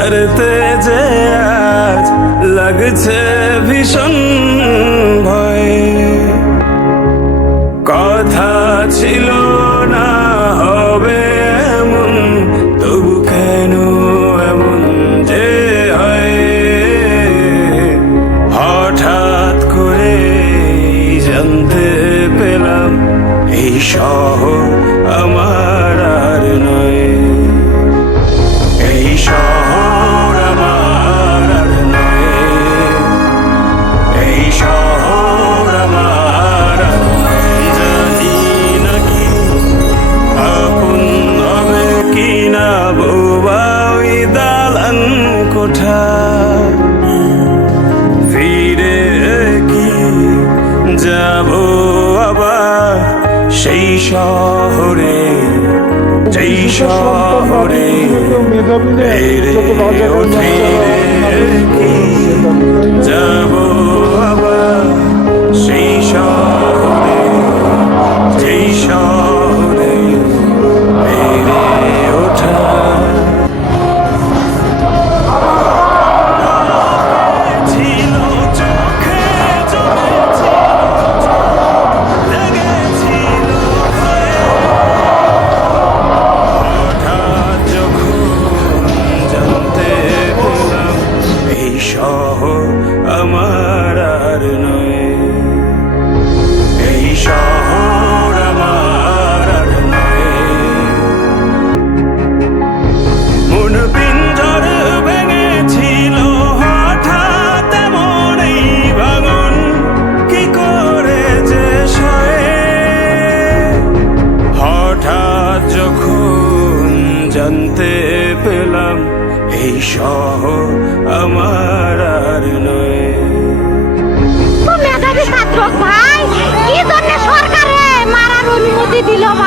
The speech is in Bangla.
ছাড়তে যে আজ লাগছে ভীষণ ভয়। কথা ছিল না হবে এমন, তবু কেন এমন যে হয়? হঠাৎ করে জানতে পেলাম, এই শহর আমার কোঠা ফিরে কি যাব আবার? সেই শহরে যেই শহরে ওঠে কি আমার আর নয়। জানতে পেলাম, এই শহর আমার আর নয়। ভাই, কি জন্য সরকারে মারার অনুমতি দিল ভাই